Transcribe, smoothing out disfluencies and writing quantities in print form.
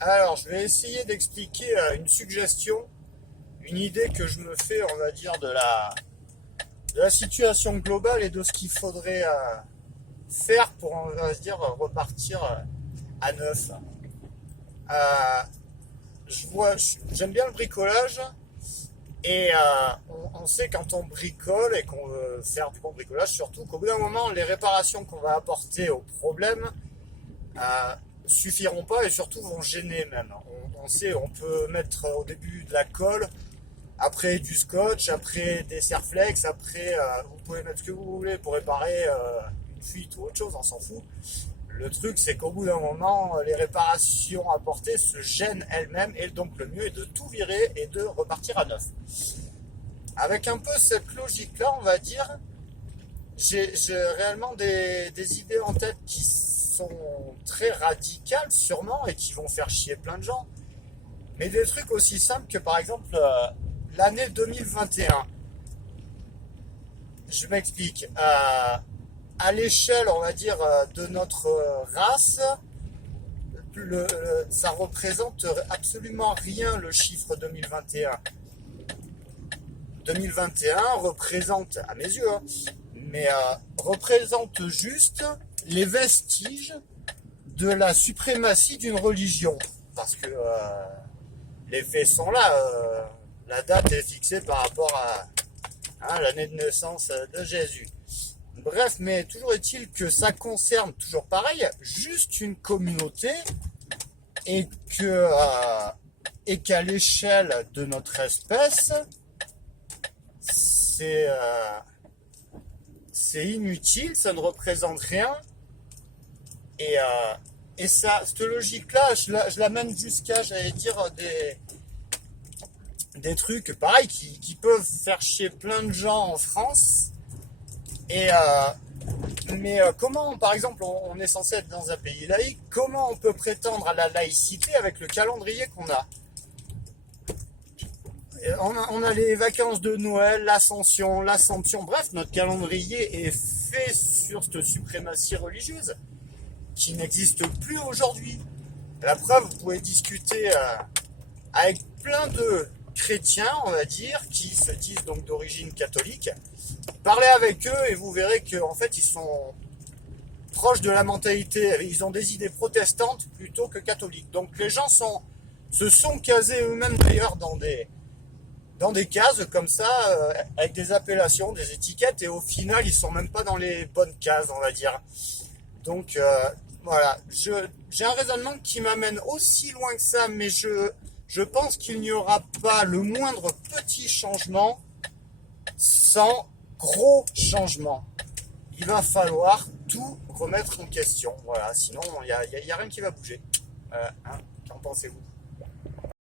Alors, je vais essayer d'expliquer une suggestion, une idée que je me fais, on va dire, de la situation globale et de ce qu'il faudrait faire pour, on va dire, repartir à neuf. Euh, J'aime bien le bricolage et on sait quand on bricole et qu'on veut faire du bon bricolage, surtout qu'au bout d'un moment, les réparations qu'on va apporter au problème euh, suffiront pas et surtout vont gêner même. On sait, on peut mettre au début de la colle, après du scotch, après des serflex, après vous pouvez mettre ce que vous voulez pour réparer une fuite ou autre chose, on s'en fout. Le truc, c'est qu'au bout d'un moment, les réparations apportées se gênent elles-mêmes et donc le mieux est de tout virer et de repartir à neuf. Avec un peu cette logique-là, on va dire, j'ai réellement des idées en tête qui sont très radicales sûrement et qui vont faire chier plein de gens. Mais des trucs aussi simples que par exemple l'année 2021. Je m'explique. À l'échelle, on va dire, de notre race, ça représente absolument rien le chiffre 2021. 2021 représente, à mes yeux, hein, mais représente juste les vestiges de la suprématie d'une religion. Parce que les faits sont là. La date est fixée par rapport à l'année de naissance de Jésus. Bref, mais toujours est-il que ça concerne toujours pareil, juste une communauté et qu'à l'échelle de notre espèce, c'est inutile, ça ne représente rien. Et, ça, cette logique-là, je l'amène jusqu'à, j'allais dire, des trucs pareils qui peuvent faire chier plein de gens en France. Mais comment, par exemple, on est censé être dans un pays laïque, comment on peut prétendre à la laïcité avec le calendrier qu'on a? On a les vacances de Noël, l'Assomption, bref, notre calendrier est fait sur cette suprématie religieuse qui n'existe plus aujourd'hui. La preuve, vous pouvez discuter avec plein de chrétiens, on va dire, qui se disent donc d'origine catholique. Parlez avec eux et vous verrez qu'en fait, ils sont proches de la mentalité, ils ont des idées protestantes plutôt que catholiques. Donc les gens se sont casés eux-mêmes d'ailleurs dans des cases comme ça, avec des appellations, des étiquettes, et au final, ils sont même pas dans les bonnes cases, on va dire. Donc voilà, j'ai un raisonnement qui m'amène aussi loin que ça, mais je pense qu'il n'y aura pas le moindre petit changement sans gros changement. Il va falloir tout remettre en question. Voilà, sinon il n'y a rien qui va bouger. Qu'en pensez-vous?